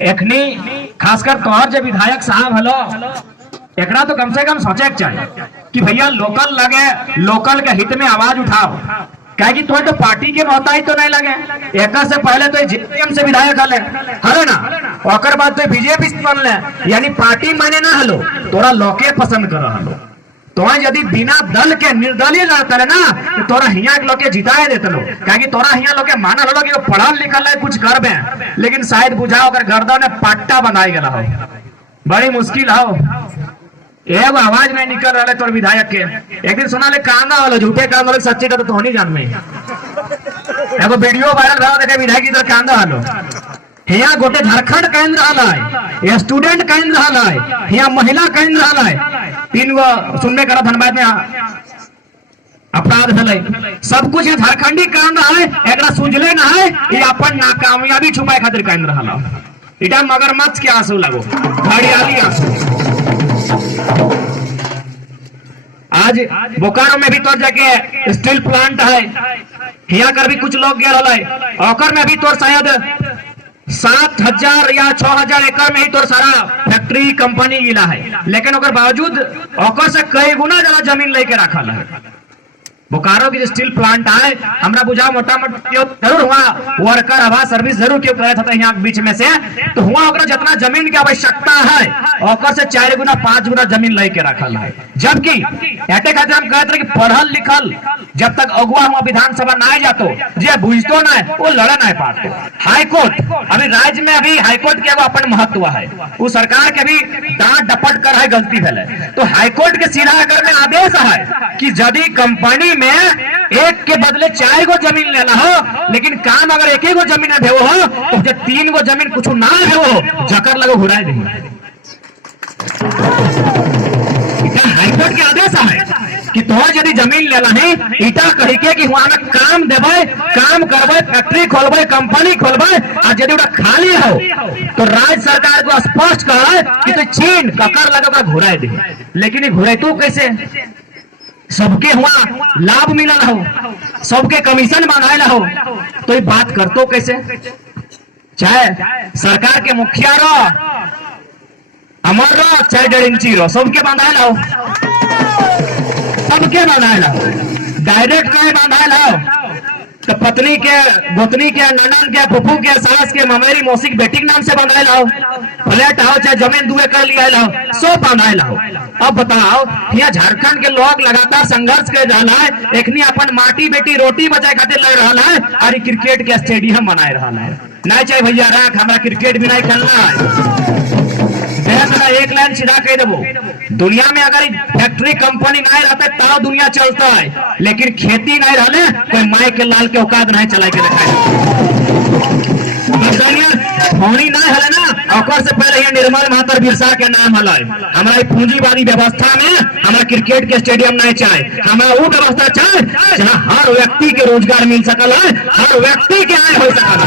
एखनी खासकर तोहर जो विधायक साहब हलो एकरा तो कम से कम सोचे के चाहिए कि भैया लोकल लगे, लोकल के हित में आवाज उठाओ। क्या कि तुम्हें तो पार्टी के मोहताज तो नहीं लगे। एक से पहले तो जेपीएम से विधायक हले हरे ना, और बाद तो बीजेपी से बनले, यानी पार्टी माने ना हलो, तोरा लोके पसंद कर हलो। तो यदि बिना दल के निर्दलीय लड़ते ना तो तोरा हिया के लोग के जिताए देते लो। क्या कि तोरा हिया लोग के मानल हलो कि पढ़ल लिखल है कुछ करबे, लेकिन शायद बुझाओ अगर गर्दन में पट्टा बनाई गला हो, बड़ी मुश्किल हो। एगो आवाज नहीं निकल रहा है तोर विधायक के। एक दिन सुना ले कांदा वालो झूठे काम वाले सच्चे का तो नहीं जान में एगो वीडियो वायरल रहा देखे विधायक इधर कांदा वालो हिया गोटे झारखंड केंद्र हल, स्टूडेंट केंद्र हल, हिया महिला केंद्र हल, 3 गो सुनने करा धनबाद में अपराध भले सब कुछ झारखंडी केंद्र है। एकरा सुझले ना है ये अपन नाकामयाबी छुपाए खातिर केंद्र हल। इटा मगरमच्छ के आंसू लगो, घड़ियाली आंसू। आज बोकारो में भी तो जाके स्टील प्लांट है, यहाँ कर भी कुछ लोग गए है, ओकर में भी तो शायद 7,000 या 6,000 एकड़ में ही तो सारा फैक्ट्री कंपनी गिला है, लेकिन ओकर बावजूद ओकर से कई गुना ज्यादा जमीन लेके रखल है। बोकारो की जो स्टील प्लांट है हमरा बुझाओ मोटा मोटी जरूर हुआ वर्कर हवा सर्विस जरूर क्यों करे था यहाँ बीच में से, तो हुआ ओकरा जितना जमीन की आवश्यकता है ओकर से 4 गुना 5 गुना जमीन लेके रखल है। जबकि एटे खातिर हम कहते कि पढ़ल लिखल जब तक अगुआ हुआ विधानसभा ना जातो जे बुझतो ना वो लड़ा ना पातो। हाईकोर्ट अभी राज्य में अभी हाईकोर्ट के अपन महत्व है, वो सरकार के भी डांट डपट कर है गलती भेले, तो हाईकोर्ट के सीधा अगर में आदेश है कि यदि कंपनी में एक के बदले 4 गो जमीन लेना हो, लेकिन काम अगर 1 गो जमीन भेवो हो तो जब 3 गो जमीन कुछ ना भेवो जकर लगो घुराए देंगे। हाईकोर्ट के आदेश है कि तो यदि जमीन लेना है इटा कही के कि वहां में काम देवे, काम करवे, फैक्ट्री खोलवे, कंपनी खोलवे, और यदि खाली हो तो राज्य सरकार को स्पष्ट कहा कि तो चीन ककर लगा घुराए दे। लेकिन घुराए तो कैसे? सबके हुआ लाभ मिला हो, सबके कमीशन बनाए हो, तो ये बात करतो कैसे? चाहे सरकार के मुखिया रो, अमर रो, चाहे 1.5 इंची रो, सबके बांधाए हो, सबके बांधाए हो, डायरेक्ट कहे बांधाए हो तो पत्नी के, गोतनी के, ननन के, फुफू के, सास के, ममेरी मौसी के बेटी के नाम से बांधाए हो, फ्लैट हो चाहे जमीन 2 एकड़ लिया हो, सब बांधाए हो। अब बताओ यहाँ झारखंड के लोग लगातार संघर्ष कर रहा है, एकनी अपन माटी बेटी रोटी बचाए खातिर लड़ रहा है, और क्रिकेट के स्टेडियम बनाए रहा है। नहीं चाहे भैया राख हमारा क्रिकेट भी नहीं खेलना है, एक लाइन सीधा कह देवो, दुनिया में अगर फैक्ट्री कंपनी नहीं रहता तो दुनिया चलता है, लेकिन खेती नहीं रहने कोई माई के लाल के औकात नहीं चला के होनी नहीं हले ना। और से पहले ये निर्मल महातर बिरसा के नाम हल, हमारा पूंजीवादी व्यवस्था में हमारा क्रिकेट के स्टेडियम नहीं चाहे, हमारा वो व्यवस्था चाहे जहाँ हर व्यक्ति के रोजगार मिल सकल है, हर व्यक्ति के आय हो सकल।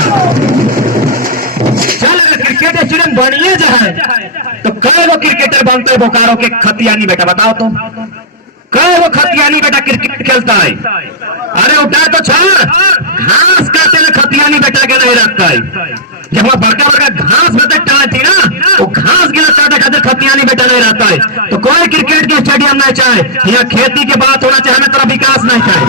चल अगर क्रिकेट स्टेडियम बनिए जाए तो कई गो क्रिकेटर बनते है बोकारो के खतियानी बेटा? बताओ तो कई गो खतियानी बेटा क्रिकेट खेलता है? अरे उठा तो छोड़, घास काटे ना खतियानी बेटा के नहीं रखता है। जब वहां बड़का बड़का घास बेटे टाटी ना वो घास गिला काटे खाते खतियानी बेटा नहीं रहता है। तो कोई क्रिकेट के स्टेडियम नहीं चाहे, यहाँ खेती की बात होना चाहे, हमें तरह विकास नहीं चाहे,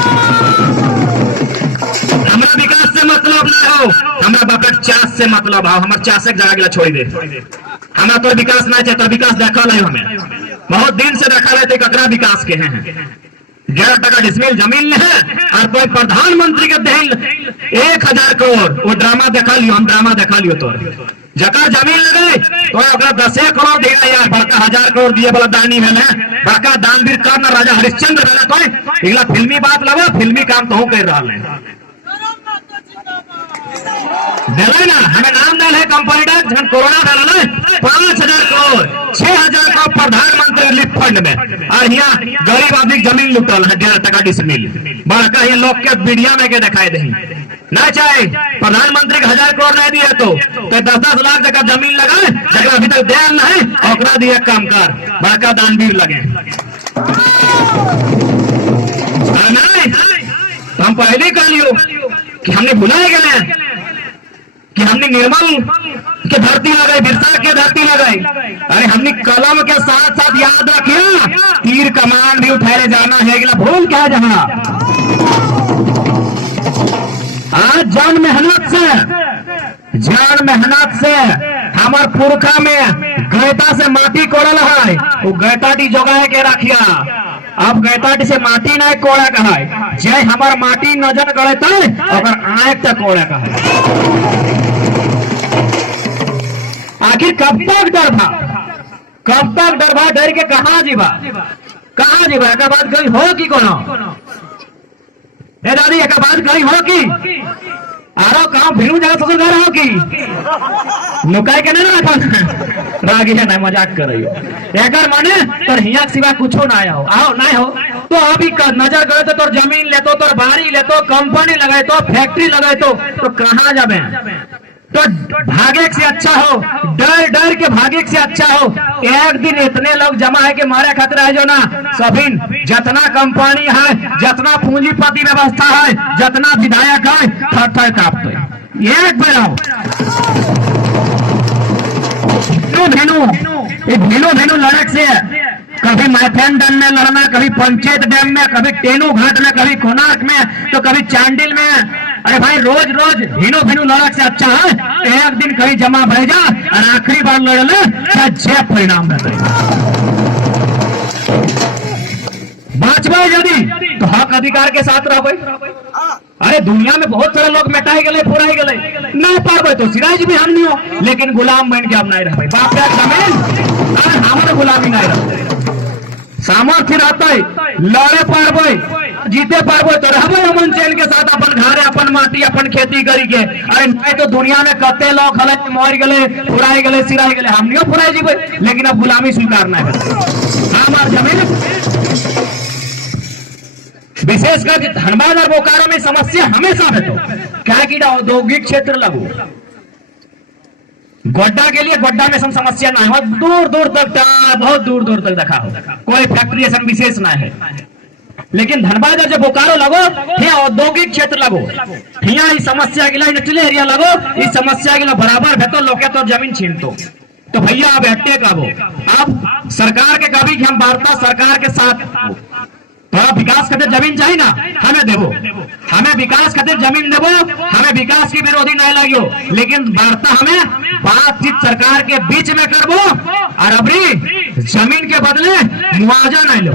हमारा विकास से मतलब ना हो, हमारा बापा चास से मतलब हो, हमारे चासे जगह गिला छोड़ दे, हमारा तो विकास नहीं चाहे, तो विकास देखा नहीं, हमें बहुत दिन से देखा रहे थे ककरा विकास के हैं। 11 टका डिसमिल जमीन है और कोई प्रधानमंत्री के देन 1,000 करोड़, वो ड्रामा देखा लियो, हम ड्रामा देखा लियो, तो जकर जमीन लगे तो 10 करोड़ दिया यार, बड़का 1000 करोड़ दिए वाला दानी है, बड़का दानवीर करना राजा हरिश्चंद्र रहना, तो इगला फिल्मी बात लगा, फिल्मी काम तो कर रहा है ना। हमें नाम डाल है कंपनी का जब कोरोना डाला है 5,000 करोड़ 6,000 करोड़ प्रधानमंत्री रिलीफ फंड में, और यहाँ गरीब आदमी जमीन लुटल है 11 टका डिसमिल, बड़का ये लोग के मीडिया में के दिखाई दे ना चाहे प्रधानमंत्री का 1,000 करोड़ नहीं दिया तो 10-10 लाख जगह जमीन लगा जगह अभी तक दे नहीं, और दिया काम कर बड़का दानवीर लगे। तो हम पहले कह लियो कि हमने भुलाए गए कि हमने निर्मल के के धरती आ गई, बिरसा के धरती आ गई। अरे हमने कलम के साथ साथ याद रखिए तीर कमान भी उठाए जाना है, भूल क्या जहां आज जान मेहनत से हमार पुरखा में गैता से माटी कोड़ल है, वो गैताटी जोगाए के रखिया। अब गैताटी से माटी नहीं कोड़ा का है, जय हमार माटी नजर गड़े अगर आंख तक कोड़ा का है। आखिर कब तक डर भा डर के कहाँ जीवा एक बात कही हो कि कोनो दादी एक बात कही हो कि आरो कहाँ भिड़ू जगह ससुर घर हो कि नुकाई के नहीं रखा रागी है नहीं मजाक कर रही हो एक माने तो हिया सिवा कुछो ना आया हो आओ नहीं हो तो अभी नजर गए तो तोर जमीन ले तो तोर बाड़ी ले तो कंपनी लगाए तो फैक्ट्री लगाए तो कहाँ जाबे तो भागे से अच्छा हो, डर के भागे से अच्छा हो। एक दिन इतने लोग जमा है कि मारे खतरा है जो ना सभी जितना कंपनी है, जितना पूंजीपति व्यवस्था है, जितना विधायक है, थर कांपते एक बेर भेनू लड़क से कभी मैथन डैम में लड़ना, कभी पंचायत डैम में, कभी टेनू घाट में, कभी कोणार्क में, तो कभी चांडिल में। अरे भाई रोज भेनू लड़क से अच्छा है एक दिन कहीं जमा भेजा और आखिरी बार लड़ ले जय परिणाम रहते बाँचबे यदि तो हक अधिकार के साथ रह। अरे दुनिया में बहुत सारे लोग मिटाई गए फुराई गए नहीं पाबे तो सिराज भी हम नहीं हो, लेकिन गुलाम बन के हम नहीं रह बाप जमीन हमारे गुलामी नहीं रह सामर्थ्य रहता है लड़े पारबे जीते पारबे तो रहबे अमन चैन के साथ अपन घरे अपन माटी अपन खेती करी के। अरे नहीं तो दुनिया में कते लोग हले मर गए फुराई गए सिराई गए हम नहीं फुराई जीवे, लेकिन अब गुलामी स्वीकार नहीं करते हमार जमीन। विशेषकर धनबाद और बोकारो में समस्या हमेशा है तो क्या कि औद्योगिक क्षेत्र लगू गोड्डा के लिए गोड्डा में समस्या ना है, दूर तक बहुत दूर तक देखा हो कोई फैक्ट्री ऐसा विशेष ना है। लेकिन धनबाद जब बोकारो लगो ये औद्योगिक क्षेत्र लगो यहाँ इस समस्या के लिए इंडस्ट्रियल एरिया लगो इस समस्या के लिए बराबर है तो लोग तो जमीन छीन तो भैया अब हट्टे काबो अब सरकार के कभी हम वार्ता सरकार के साथ थोड़ा विकास खातिर जमीन चाहिए ना हमें देवो, हमें विकास खातिर जमीन देवो, हमें विकास की विरोधी नहीं लगियो, लेकिन वार्ता हमें बातचीत सरकार के बीच में करबो और अभी जमीन के बदले मुआवजा नहीं लो,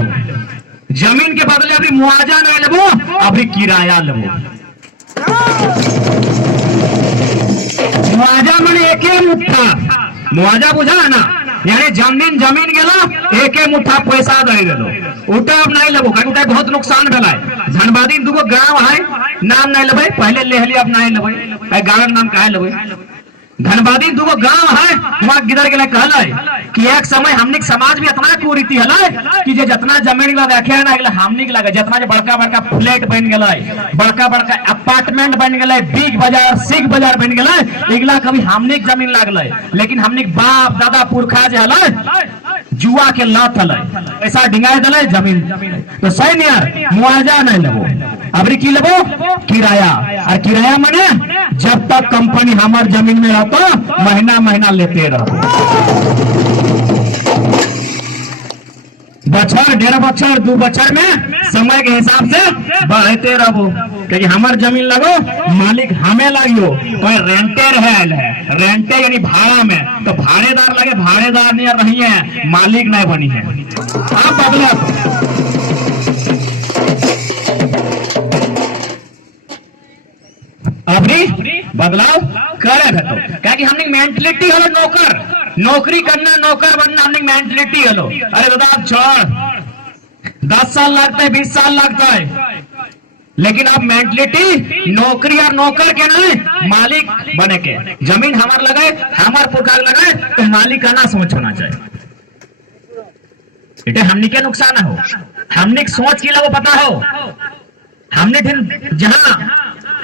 जमीन के बदले अभी मुआवजा नहीं लेबो अभी किराया लेबो। मुआवजा मैंने एक मुठ्ठा मुआवजा बुझा है ना, यानी जमीन गेला एक मुठ्ठा पैसा दे गेलो उठा अब नहीं लेबो उठा बहुत नुकसान भेला। धनबादी दूगो गांव है नाम नहीं लेबै पहले ले लिया अब नहीं लेबै गांव नाम काहे लेबै। धनबादी दूगो गांव है वहां गिदर के कहला कि एक समय हमने समाज में इतना कुरीति हला कि जे जितना जमीन लगा रखे ना अगला हमने लगा जितना जे बड़का फ्लैट बन गेला बड़का अपार्टमेंट बन गेला बिग बाजार सिग बाजार बन गेला अगला कभी हमने जमीन लागले, लेकिन हमने बाप दादा पुरखा जे हला जुआ के लत हला ऐसा डिंगाई दले जमीन तो सही नहीं मुआवजा नहीं लेबो अबरी की लेबो किराया। और किराया माने जब तक कंपनी हमार जमीन में रहतो महीना लेते रहो बछर 1.5 बछर 2 बछर में समय के हिसाब से बढ़ते रहो क्योंकि हमार जमीन लगो मालिक हमें लगियो कोई रेंटर है रेंटे यानी भाड़ा में तो भाड़ेदार लगे भाड़ेदार नहीं रही है मालिक नहीं बनी है। आप बदला अभी बदलाव करे तो क्या कि हमने मेंटलिटी हलो नौकरी करना नौकर बनना हमने मेंटलिटी हलो। अरे दादा छोड़ 10 साल लगता है 20 साल लगता है, लेकिन अब मेंटलिटी नौकरी और नौकर के नहीं मालिक बने के। जमीन हमार लगाए हमार पुरखा लगाए तो मालिक का ना सोच होना चाहिए। बेटे हमने क्या नुकसान हो हमने सोच के लगो पता हो हमने जहां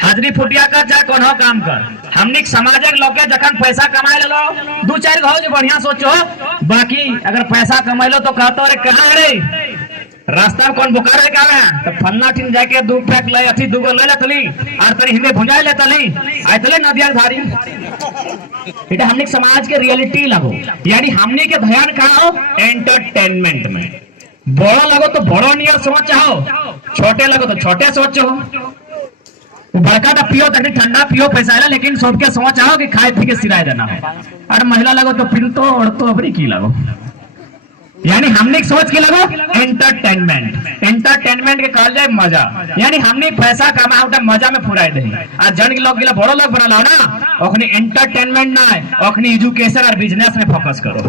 हाजरी फुटिया कर चाहे कोनो काम कर हमने समाजक लोग जखन पैसा कमाए लो 2-4 घाव जो बढ़िया सोचो बाकी अगर पैसा कमाए लो तो कहते अरे कहाँ रे रास्ता में कौन बुकार है क्या है तो फन्ना ठिन जाके दू पैक ले अथी दूगो ले लेतली और तनी हिंदे भुंजाए लेतली आइतले नदिया धारी। इटा हमने समाज के रियलिटी लगो, यानी हमने के ध्यान कहाँ हो एंटरटेनमेंट में। बड़ो लगो तो बड़ो नियर सोच हो, छोटे लगो तो छोटे सोचो। बड़का तो पियो तक ठंडा पियो पैसा है, लेकिन सबके सोच आओ कि खाए पी के सिराय देना हो। और महिला लगो तो पिंतो और तो अपनी की लगो, यानी हमने सोच के लगो एंटरटेनमेंट। एंटरटेनमेंट के कहल जाए मजा, यानी हमने पैसा कमा उठा मजा में फुराए दे। और जन के लोग गिला बड़ो लोग बना लो ना, ओखनी एंटरटेनमेंट ना है, ओखनी एजुकेशन और बिजनेस में फोकस करो।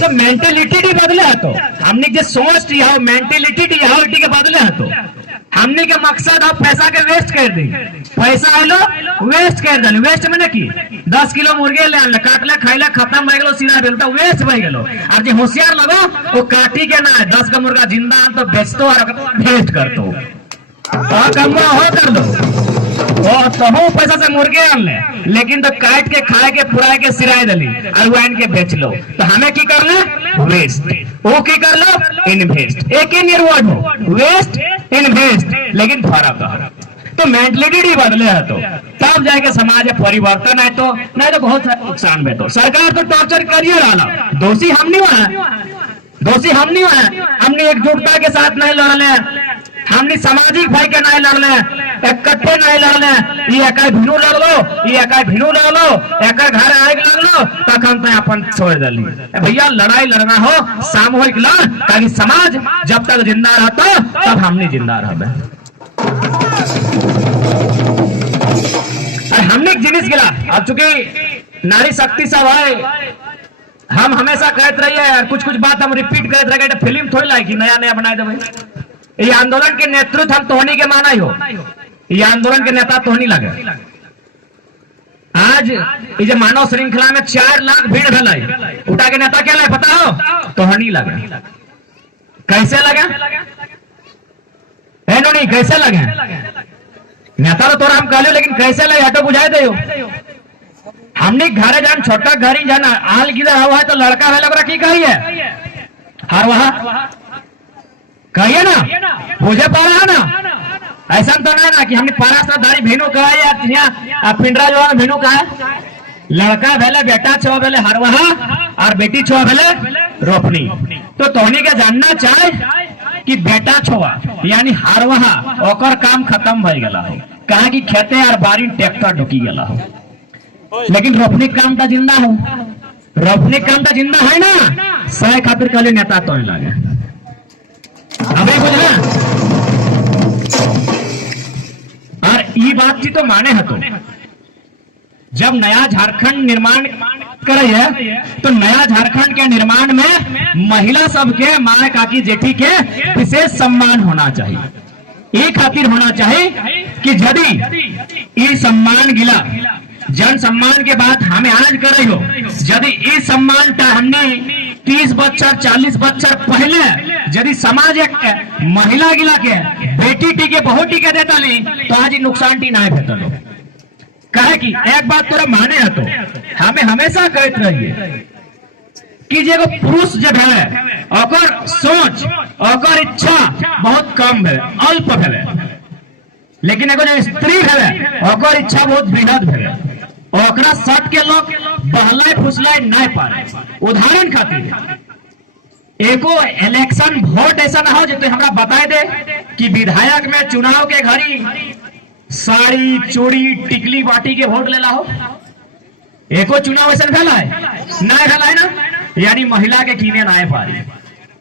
तो मेंटेलिटी भी बदले है, तो हमने जो सोच दी है मेंटेलिटी दी है के बदले है। तो हमने के मकसद अब पैसा के वेस्ट कर दी, पैसा आलो वेस्ट कर दिल। वेस्ट में ना की 10 किलो मुर्गे ले आन काटले खाइले खत्म हो गेलो सीधा बेल तो वेस्ट हो गेलो। और जो होशियार लगो वो काटी के ना 10 का मुर्गा जिंदा तो बेचतो और वेस्ट करतो और कमा हो कर दो और तो हो पैसा से मुर्गे आन ले, लेकिन तो काट के खाए के पुराए के सिराए दली और वो आन के बेच लो। तो हमें की कर ले वेस्ट, वो की कर लो इन्वेस्ट। एक ही निर्वर्ड हो वेस्ट इन्वेस्ट, लेकिन फर्क है। तो मेंटलिटी बदले है तो तब जाके समाज में परिवर्तन है। तो नहीं तो बहुत नुकसान में। तो सरकार तो टॉर्चर करिए रहा, दोषी हम नहीं हुआ, दोषी हम नहीं हुआ। हमने एकजुटता के साथ नहीं लड़ले, हमने सामाजिक भाई के नहीं लड़ले, इकट्ठे नहीं लड़ले। ये एक भिनू लड़ लो, ये एक भिनू लड़ लो, एक घर आग लड़ लो, तक हम तो अपन छोड़ दिली। भैया लड़ाई लड़ना हो सामूहिक लड़, ताकि समाज जब तक जिंदा रहता तब हमने जिंदा रह। हमने एक जिनिस गिला, अब चूंकि नारी शक्ति सब है, हम हमेशा कहते रहिए यार, कुछ कुछ बात हम रिपीट करते रहे। फिल्म थोड़ी लाई कि नया नया बनाए दे। ये आंदोलन के नेतृत्व हम तोहनी के माना ही हो, ये आंदोलन के नेता तोहनी लगे। आज ये मानव श्रृंखला में 4 लाख भीड़ भलाई, उठा के नेता क्या लगे पता हो तोहनी लगे। कैसे लगे है नो नहीं, कैसे लगे नेता तो तोरा हम कहले, लेकिन कैसे लगे हटो बुझाए दे। हमने घरे जान छोटा घर ही जाना आल किधर हुआ है तो लड़का है लग रहा की कहिए हर वहां कहिए ना मुझे पा रहा ना। ऐसा तो नहीं ना कि हमने पारादारी भेनू कहा या पिंडरा जो है भेनू कहा है। लड़का भेले बेटा छो भेले हरवाहा और बेटी छो भेले रोपनी। तो तोहनी के जानना चाहे कि बेटा छोआ यानी हरवाहा ओकर काम खत्म भई गला हो, कहा कि खेते और बारी ट्रैक्टर ढुकी गला हो, लेकिन रोपनी काम तो जिंदा हो। रोपनी काम तो जिंदा है ना, सह खातिर कल नेता तो नहीं लगे। अबे बुझा और ये बात की तो माने है। तो जब नया झारखंड निर्माण करे तो नया झारखंड के निर्माण में महिला सबके माँ काकी जेठी के विशेष सम्मान होना चाहिए। ये खातिर होना चाहिए कि यदि ये सम्मान गिला जन सम्मान के बाद हमें आज करे हो, यदि ये सम्मान हमने 30 बच्चर 40 बच्चर पहले यदि समाज एक महिला गिला के बेटी टीके बहुत टीके देता नहीं तो आज नुकसान टी ना भेटल। कहे कि एक बात तोरा माने है तो हमें हमेशा कहते रहिए कि जो पुरुष जब है और सोच और इच्छा बहुत कम है, अल्प है, लेकिन एगो जो स्त्री है और इच्छा बहुत बृहद है। ओकरा सट के लोग बहलाए फुसलाए नहीं पाए। उदाहरण खातिर एको इलेक्शन वोट ऐसा ना हो जो हमरा बताए दे कि विधायक में चुनाव के घड़ी साड़ी चूड़ी टिकली बाटी के वोट लेला हो। एको चुनाव ऐसा भेला है ना, भेला है ना, यानी महिला के कीने ना पारी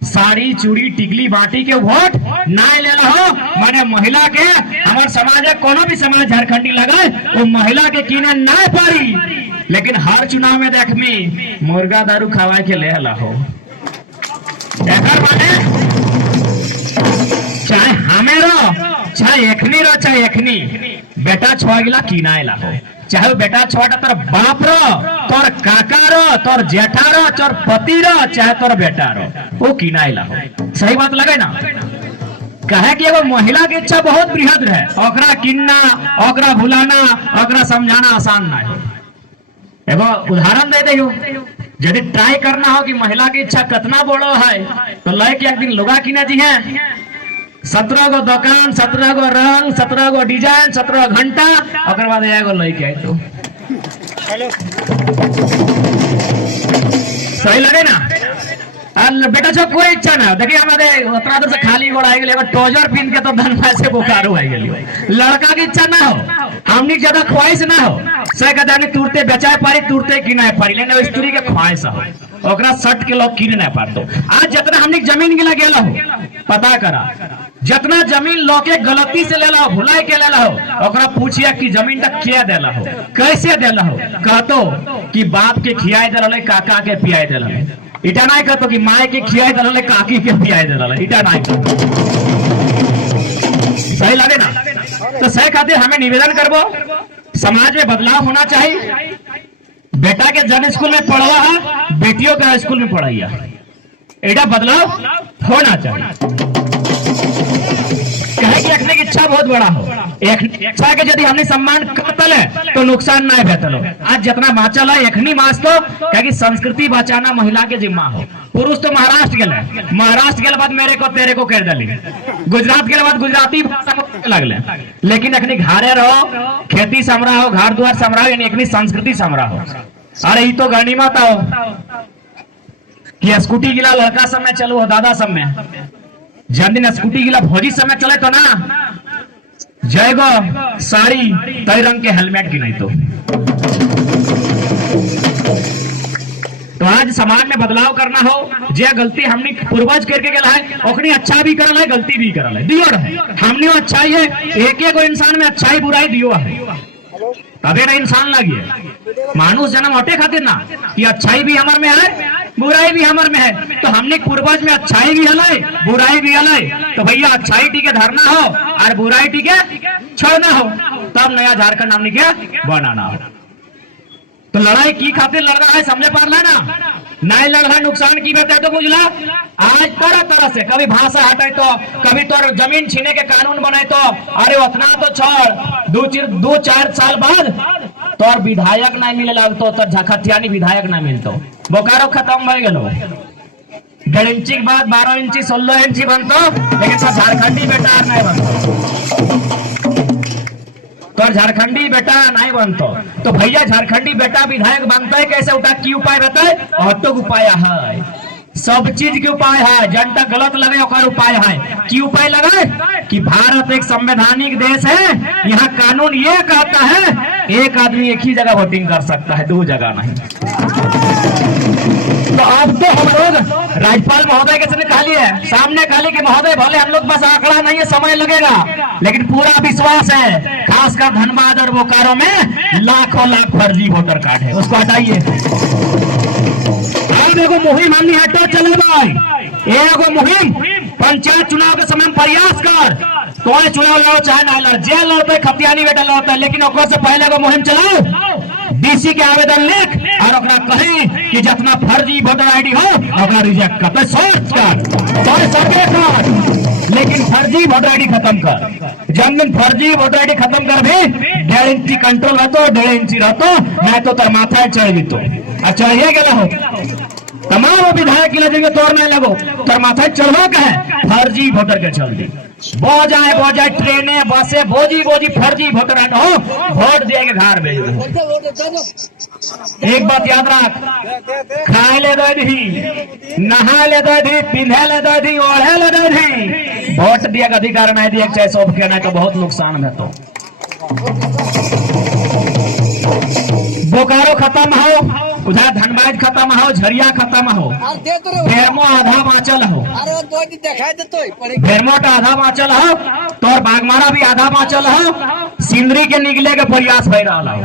साड़ी चूड़ी टिकली बाटी के वोट ना लेला हो, माने महिला के हमारे समाज कोनो भी समाज झारखंडी लगा वो महिला के कीने ना पारी। लेकिन हर चुनाव में देखमी मुर्गा दारू खवाए के लेला हो। माने चाहे हमें रो चाहे एखनी बेटा छुआ गिला कीनाएला हो, चाहे वो बेटा छोटा तोर बाप रो तोर काका रो तोर जेठा रो तोर पति रो चाहे तोर बेटा रो वो किनाइला हो। सही बात लगे ना। कहे कि एगो महिला की इच्छा बहुत बृहद रहे, ओकरा किन्ना ओकरा भुलाना ओकरा समझाना आसान ना है। एगो उदाहरण दे दे यदि ट्राई करना हो कि महिला की इच्छा कितना बड़ो है तो लय के एक दिन लुगा किना दी है 17 गो दुकान, 17 गो रंग, 17 गो डिजाइन, 17 घंटा, और बाद एगो लय के तो सही लगे ना। बेटा जो कोई इच्छा ना देखिए हमारे उतना दूर से खाली गोड़ आई गई ट्राउजर पहन के तो धनबाद से बोकारो आई गई। लड़का की इच्छा ना हो, हमनी ज्यादा ख्वाहिश ना हो, सही कहता है तुरते बेचाए पारी तुरते किनाए पारी, लेकिन स्त्री के ख्वाहिश हो ओकरा 60 के लोग किने ना पातो। आज जितना हमनी जमीन गिला गेला हो पता करा, जितना जमीन लोके गलती से लेला हो, भुलाई के लेला हो, ओकरा पूछिया कि जमीन तक क्या देला हो, कैसे देला हो, कहतो कि बाप के खियाए देला है, काका के पियाए देला है। इटा नहीं कहतो कि माए के खियाए देला है, काकी के पियाए देला है, इटा नहीं। सही लगे ना। तो सही खातिर हमें निवेदन करबो, समाज में बदलाव होना चाहिए। बेटा के जन स्कूल में पढ़वा है, बेटियों का स्कूल में पढ़ाइया, एटा बदलाव होना चाहिए। कहे कि रखने की इच्छा बहुत बड़ा हो, इच्छा के यदि हमने सम्मान करतल है तो नुकसान ना बेहतर हो। आज जितना बाँचल है एखनी मास तो कहे संस्कृति बचाना महिला के जिम्मा हो। पुरुष तो महाराष्ट्र गए, महाराष्ट्र के बाद मेरे को तेरे को कह दिली, गुजरात के बाद गुजराती भाषा लगले, लेकिन अखनी घरे रहो, खेती समरा हो, घर द्वार समरा हो, यानी संस्कृति समरा हो। अरे ये तो गनीमत हो कि स्कूटी गिला लड़का सब में चलो, दादा सब में जन दिन स्कूटी गिला भौजी समय चले तो ना जाएगो साड़ी तय रंग के हेलमेट की नहीं तो आज समाज में बदलाव करना हो, जे गलती हमने पूर्वज करके गेला है ओखनी अच्छा भी करल है, गलती भी करल है, दियो रहे हमने अच्छाई है, एक एक इंसान में अच्छाई बुराई दियो है, तबे ना इंसान लगी मानुष जन्म हटे खातिर ना कि अच्छाई भी हमार में है बुराई भी हमार में है। तो हमने पूर्वज में अच्छाई भी हल बुराई भी हल, तो भैया अच्छाई टीके धरना हो और बुराई टीके छोड़ना हो, तब नया झारखंड हमने क्या बनाना हो। तो लड़ाई की खातिर लड़ रहा है, समझे पार ना नहीं लड़ रहा नुकसान की बेहतर तो बुझला। आज तरह तरह से कभी भाषा हटाए तो कभी तो जमीन छीने के कानून बनाए तो अरे उतना तो छोड़ 2-4 साल बाद तो विधायक नहीं मिले लगतो तो झखटियानी विधायक नहीं मिलतो, बोकारो खत्म हो गलो। 1.5 इंची के बाद 12 इंची 16 इंची बनतो, लेकिन सब झारखंडी बेटा नहीं बनतो, तो झारखंडी बेटा नहीं बनतो। तो भैया झारखंडी बेटा विधायक बनता है कैसे, उठा की उपाय बताए, ऑटो उपाय है, सब चीज के उपाय है, जनता गलत लगे और उपाय है। की उपाय लगे कि भारत एक संवैधानिक देश है, यहाँ कानून ये कहता है एक आदमी एक ही जगह वोटिंग कर सकता है, 2 जगह नहीं। तो अब तो हम लोग राज्यपाल महोदय के सामने खाली है, सामने खाली कि महोदय भले हम लोग बस आंकड़ा नहीं है, समय लगेगा, लेकिन पूरा विश्वास है खासकर धनबाद और बोकारो में लाखों लाख फर्जी वोटर कार्ड है, उसको हटाइए। एगो मुहिम हमने हटा चले भाई, एगो मुहिम पंचायत चुनाव के समय प्रयास कर, तो चुनाव लड़ो चाहे ना लड़, जे लड़ते खतियानी बेटा लड़ता है, लेकिन से पहले एगो मुहिम चलाओ, डीसी के आवेदन लिख और ओकरा कही कि जितना फर्जी वोटर आईडी हो ओकरा रिजेक्ट कर, सर्च कर, लेकिन फर्जी वोटर आईडी खत्म कर। जब दिन फर्जी वोटर आईडी खत्म कर भी 1.5 इंची कंट्रोल रहतो, 1.5 इंची रहतो, नहीं तो तर माथा चढ़ जीतो, अच्छा ये गेला हो तमाम विधायक के लगे तोड़ नहीं लगो, तर माथा चढ़वा का है फर्जी वोटर के चलते बो जाए ट्रेने बसे बोजी फर्जी वोटर हो, वोट दिए के घर भेज दो। एक बात याद रख, खाए ले दे दी, नहा ले दे दी, पिंधे ले दे दी, ओढ़े ले दे दी, वोट दिए का अधिकार नहीं दिए चाहे सब के नहीं तो बहुत नुकसान है। तो बोकारो खत्म हो, उधर धनबाद खत्म हो, झरिया खत्म हो, भेरमो आधा बाँचल हो, भेरमो आधा बाँचल हो, तो बागमारा भी आधा बाँचल हो, सिंदरी के निकले के प्रयास हो रहा हो।